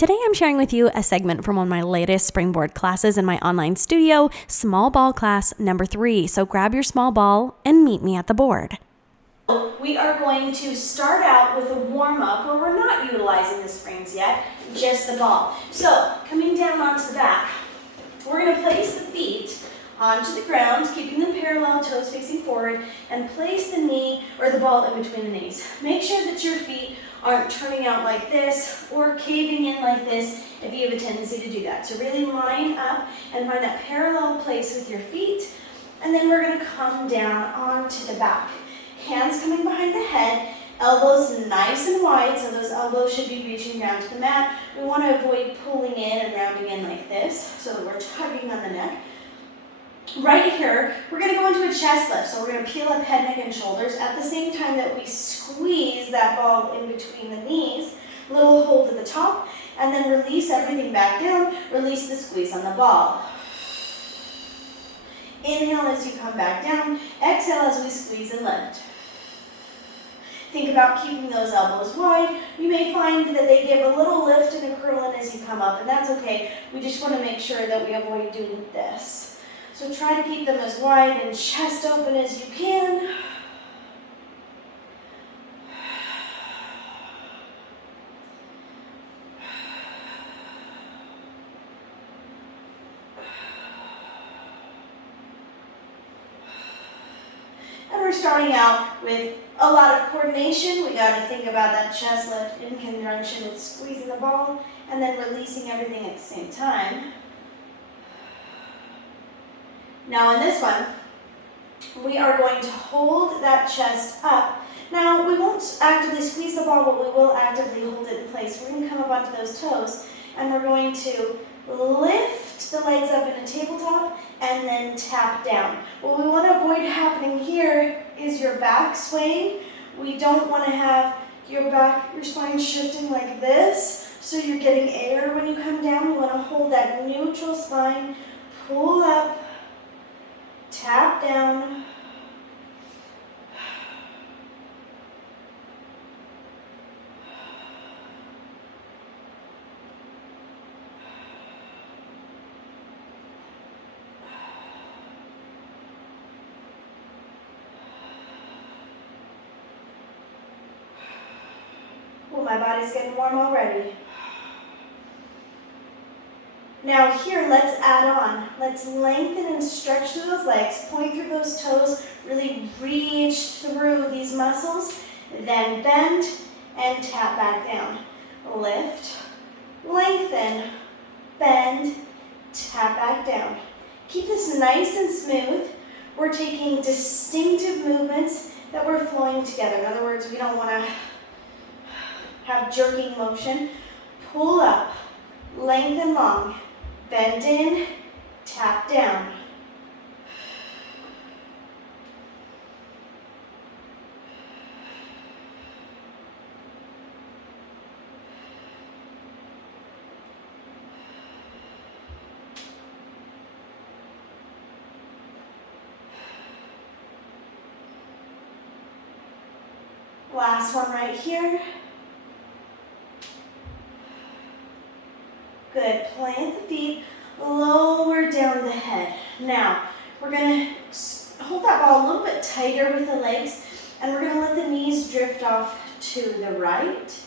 Today I'm sharing with you a segment from one of my latest Springboard classes in my online studio, small ball class number 3. So grab your small ball and meet me at the board. We are going to start out with a warm-up where we're not utilizing the springs yet, just the ball. So coming down onto the back, we're going to place the feet onto the ground, keeping them parallel, toes facing forward, and place the knee or the ball in between the knees. Make sure that your feet aren't turning out like this or caving in like this if you have a tendency to do that. So really line up and find that parallel place with your feet, and then we're going to come down onto the back. Hands coming behind the head, elbows nice and wide, so those elbows should be reaching down to the mat. We want to avoid pulling in and rounding in like this so that we're tugging on the neck. Right here, we're going to go into a chest lift. So we're going to peel up head, neck, and shoulders at the same time that we squeeze that ball in between the knees. Little hold at the top, and then release everything back down. Release the squeeze on the ball. Inhale as you come back down. Exhale as we squeeze and lift. Think about keeping those elbows wide. You may find that they give a little lift and a curl in as you come up, and that's okay. We just want to make sure that we avoid doing this. So try to keep them as wide and chest open as you can. And we're starting out with a lot of coordination. We got to think about that chest lift in conjunction with squeezing the ball and then releasing everything at the same time. Now in this one, we are going to hold that chest up. Now we won't actively squeeze the ball, but we will actively hold it in place. We're going to come up onto those toes, and we're going to lift the legs up in a tabletop and then tap down. What we want to avoid happening here is your back swaying. We don't want to have your spine shifting like this, so you're getting air when you come down. We want to hold that neutral spine, pull up, tap down. Well, my body's getting warm already. Now here, let's add on. Let's lengthen and stretch through those legs, point through those toes, really reach through these muscles, then bend and tap back down. Lift, lengthen, bend, tap back down. Keep this nice and smooth. We're taking distinctive movements that we're flowing together. In other words, we don't want to have jerking motion. Pull up, lengthen long. Bend in, tap down. Last one right here. Good. Plant the feet, lower down the head. Now, we're going to hold that ball a little bit tighter with the legs, and we're going to let the knees drift off to the right.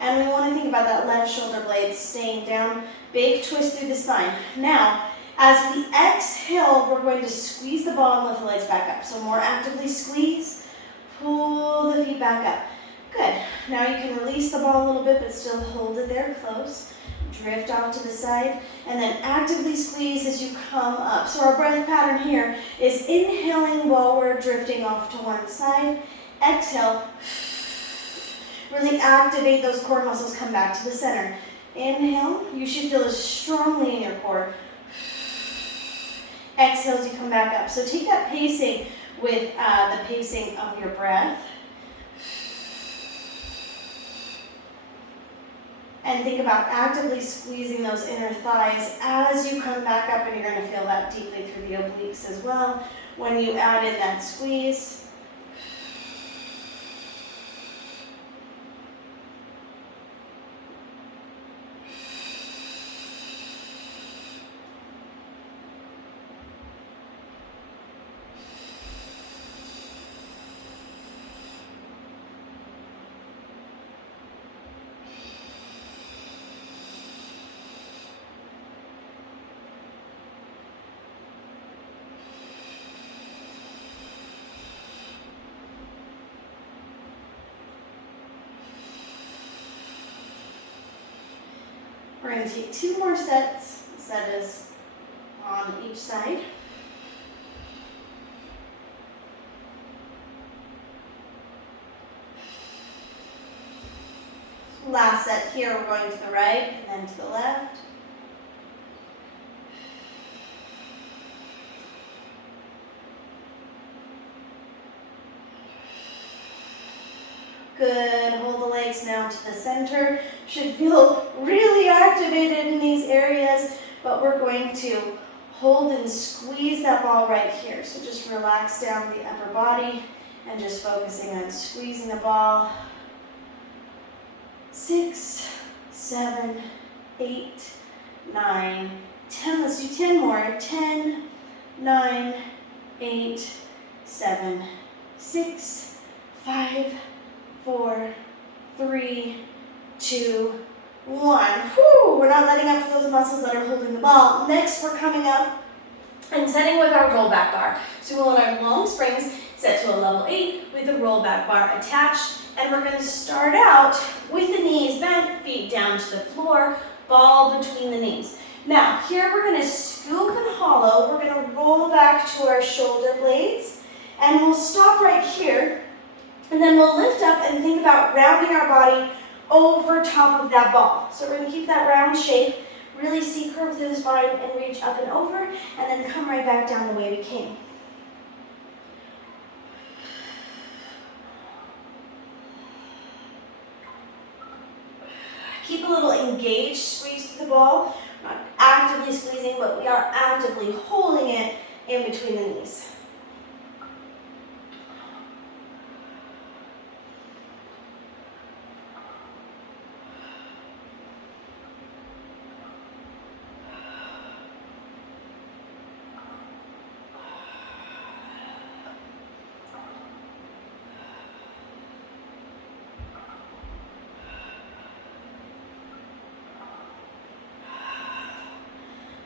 And we want to think about that left shoulder blade staying down, big twist through the spine. Now, as we exhale, we're going to squeeze the ball and lift the legs back up. So more actively squeeze, pull the feet back up. Good. Now you can release the ball a little bit, but still hold it there close. Drift off to the side, and then actively squeeze as you come up. So our breath pattern here is inhaling while we're drifting off to one side. Exhale. Really activate those core muscles, come back to the center. Inhale, you should feel as strongly in your core. Exhale as you come back up. So take that pacing with the pacing of your breath. And think about actively squeezing those inner thighs as you come back up, and you're going to feel that deeply through the obliques as well when you add in that squeeze. We're going to take 2 more sets. The set is on each side. Last set here, we're going to the right and then to the left. Good, hold the legs now to the center. Should feel really activated in these areas, but we're going to hold and squeeze that ball right here. So just relax down the upper body and just focusing on squeezing the ball. 6, 7, 8, 9, 10. Let's do 10 more. 10, 9, 8, 7, 6, 5, 4, 3, 2, 1. Whew, we're not letting up for those muscles that are holding the ball. Next, we're coming up and setting with our roll back bar. So we'll let our long springs set to a level 8 with the roll back bar attached. And we're going to start out with the knees bent, feet down to the floor, ball between the knees. Now, here we're going to scoop and hollow. We're going to roll back to our shoulder blades. And we'll stop right here. And then we'll lift up and think about rounding our body over top of that ball. So we're going to keep that round shape, really C-curve through the spine and reach up and over, and then come right back down the way we came. Keep a little engaged squeeze through the ball. Not actively squeezing, but we are actively holding it in between the knees.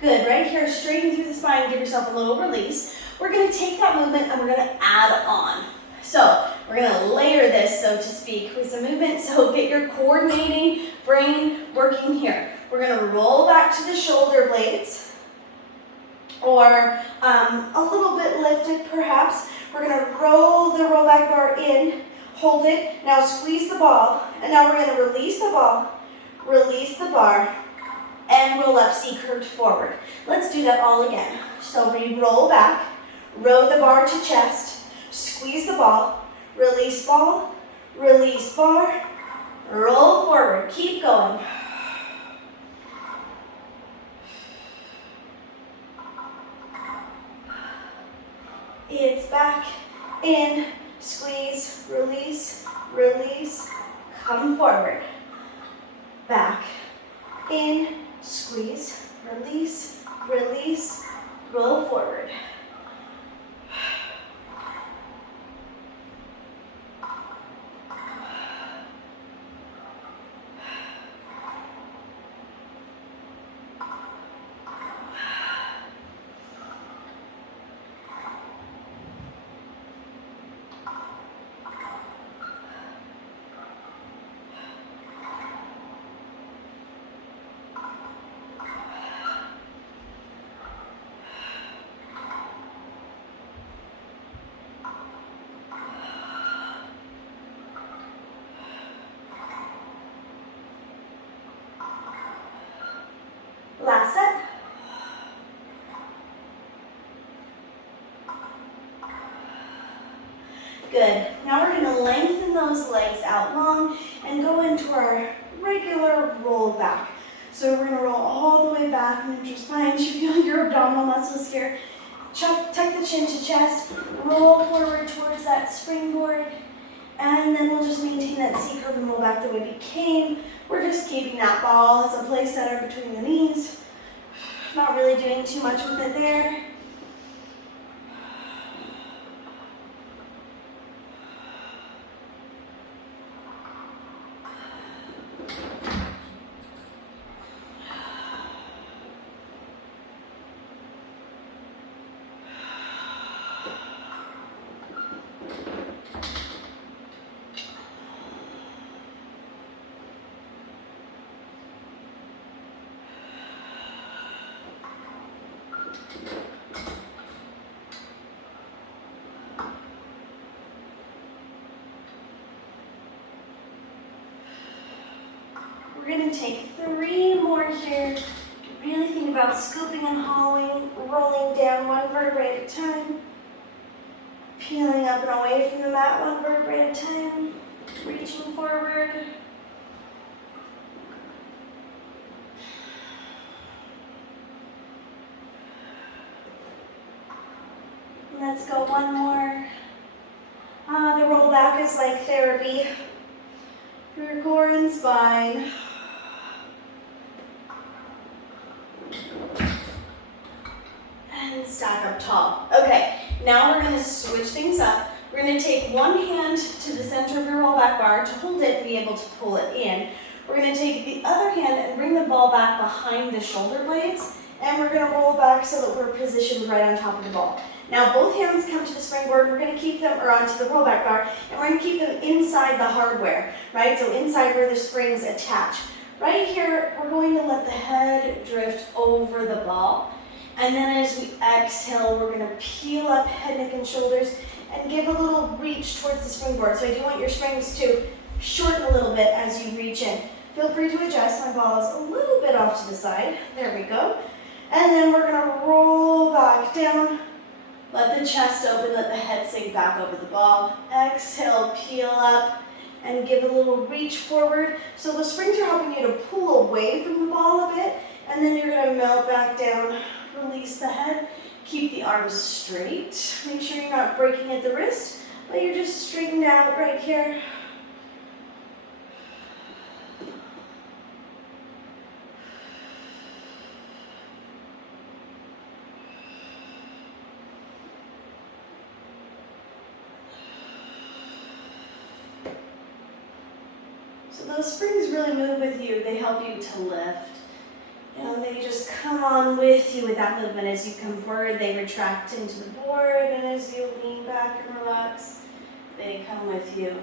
Good, right here, straighten through the spine, give yourself a little release. We're gonna take that movement and we're gonna add on. So we're gonna layer this, so to speak, with some movement. So get your coordinating brain working here. We're gonna roll back to the shoulder blades, or a little bit lifted perhaps. We're gonna roll the roll back bar in, hold it, now squeeze the ball, and now we're gonna release the ball, release the bar, and roll up, C-curved forward. Let's do that all again. So we roll back, row the bar to chest, squeeze the ball, release bar, roll forward. Keep going. It's back, in, squeeze, release, come forward. Back, in, squeeze, release, roll forward. Last set. Good. Now we're going to lengthen those legs out long and go into our regular roll back. So we're going to roll all the way back, neutral spine. You should feel your abdominal muscles here. Tuck the chin to chest, roll forward towards that springboard, and then we'll just maintain that C-curve and roll back the way we came. We're just keeping that ball as a place setter between the knees. Not really doing too much with it there. gonna take 3 more here. Really think about scooping and hollowing, rolling down 1 vertebrae at a time. Peeling up and away from the mat 1 vertebrae at a time. Reaching forward. Let's go 1 more. The roll back is like therapy for your core and spine. And stack up tall. Okay, now we're going to switch things up. We're going to take 1 hand to the center of your roll back bar to hold it and be able to pull it in. We're going to take the other hand and bring the ball back behind the shoulder blades, and we're going to roll back so that we're positioned right on top of the ball. Now both hands come to the springboard. We're going to keep them, or onto the roll back bar, and we're going to keep them inside the hardware, right? So inside where the springs attach. Right here, we're going to let the head drift over the ball. And then as we exhale, we're going to peel up head, neck, and shoulders and give a little reach towards the springboard. So I do want your springs to shorten a little bit as you reach in. Feel free to adjust. My ball is a little bit off to the side. There we go. And then we're going to roll back down. Let the chest open, let the head sink back over the ball. Exhale, peel up, and give a little reach forward. So the springs are helping you to pull away from the ball a bit, and then you're going to melt back down, release the head, keep the arms straight. Make sure you're not breaking at the wrist, but you're just straightened out right here. So those springs really move with you. They help you to lift. And they just come on with you with that movement. As you come forward, they retract into the board. And as you lean back and relax, they come with you.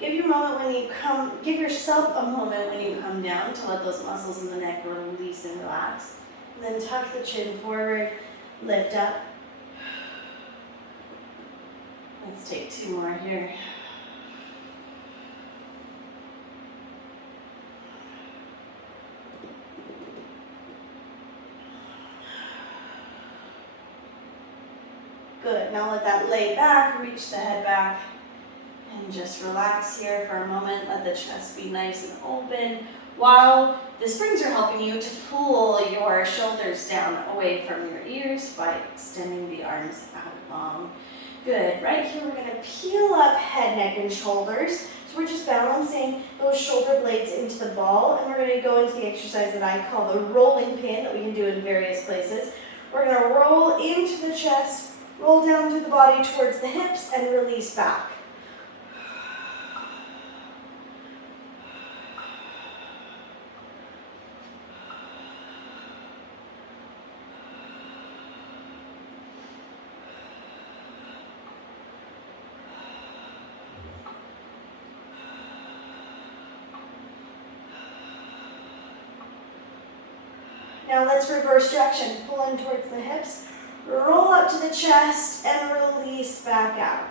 Give yourself a moment when you come down to let those muscles in the neck release and relax. And then tuck the chin forward, lift up. Let's take 2 more here. Good, now let that lay back, reach the head back, and just relax here for a moment. Let the chest be nice and open, while the springs are helping you to pull your shoulders down away from your ears by extending the arms out long. Good, right here we're gonna peel up head, neck, and shoulders. So we're just balancing those shoulder blades into the ball, and we're gonna go into the exercise that I call the rolling pin that we can do in various places. We're gonna roll into the chest, roll down through the body towards the hips, and release back. Now let's reverse direction. Pull in towards the hips, roll up to the chest, and release back out.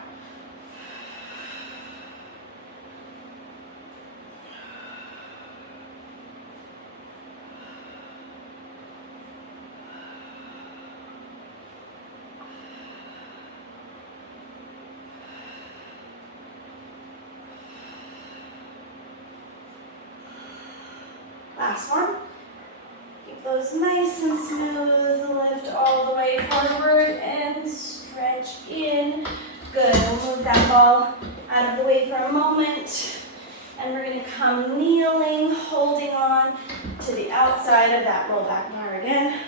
Last one. Keep those nice and smooth. Lift all the way forward and stretch in. Good. We'll move that ball out of the way for a moment. And we're going to come kneeling, holding on to the outside of that roll back bar again.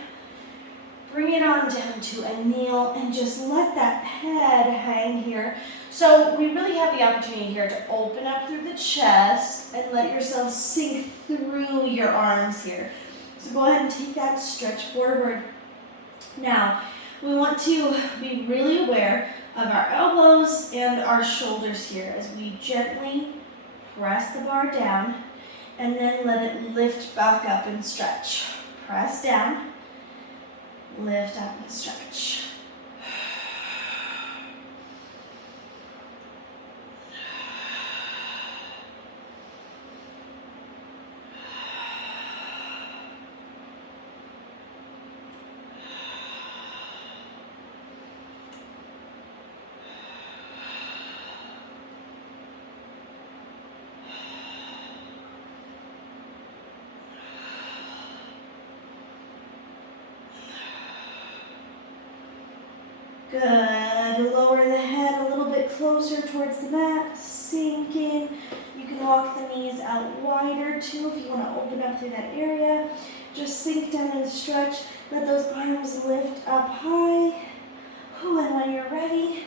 Bring it on down to a kneel and just let that head hang here. So we really have the opportunity here to open up through the chest and let yourself sink through your arms here. So go ahead and take that stretch forward. Now, we want to be really aware of our elbows and our shoulders here as we gently press the bar down and then let it lift back up and stretch. Press down, lift up and stretch. Good. Lower the head a little bit closer towards the mat. Sink in. You can walk the knees out wider too if you want to open up through that area. Just sink down and stretch. Let those arms lift up high. And when you're ready,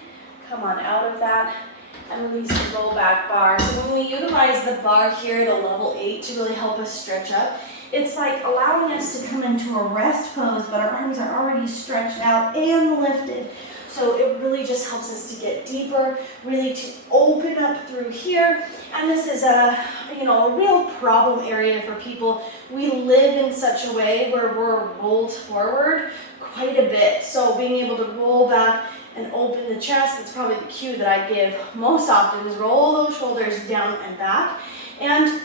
come on out of that and release the low back bar. So when we utilize the bar here at a level 8 to really help us stretch up, it's like allowing us to come into a rest pose, but our arms are already stretched out and lifted. So it really just helps us to get deeper, really to open up through here. And this is a real problem area for people. We live in such a way where we're rolled forward quite a bit. So being able to roll back and open the chest, that's probably the cue that I give most often, is roll those shoulders down and back. And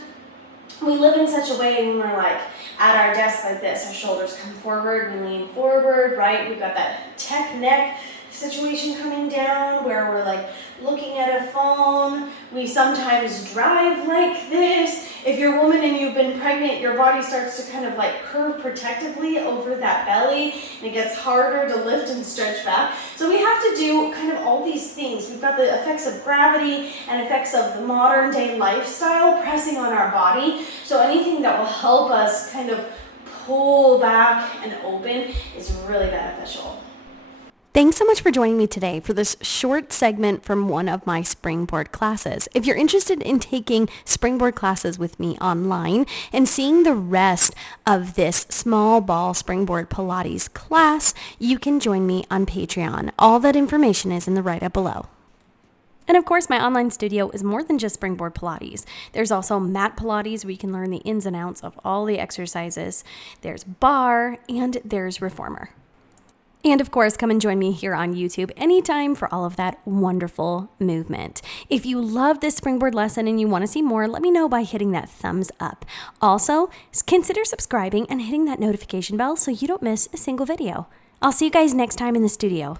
we live in such a way when we're like at our desk like this, our shoulders come forward, we lean forward, right? We've got that tech neck situation coming down where we're like looking at a phone. We sometimes drive like this. If you're a woman and you've been pregnant, your body starts to kind of like curve protectively over that belly and it gets harder to lift and stretch back. So we have to do kind of all these things. We've got the effects of gravity and effects of the modern day lifestyle pressing on our body. So anything that will help us kind of pull back and open is really beneficial. Thanks so much for joining me today for this short segment from one of my Springboard classes. If you're interested in taking Springboard classes with me online and seeing the rest of this small ball Springboard Pilates class, you can join me on Patreon. All that information is in the write-up below. And of course, my online studio is more than just Springboard Pilates. There's also Mat Pilates, where you can learn the ins and outs of all the exercises. There's Barre, and there's Reformer. And of course, come and join me here on YouTube anytime for all of that wonderful movement. If you love this Springboard lesson and you want to see more, let me know by hitting that thumbs up. Also, consider subscribing and hitting that notification bell so you don't miss a single video. I'll see you guys next time in the studio.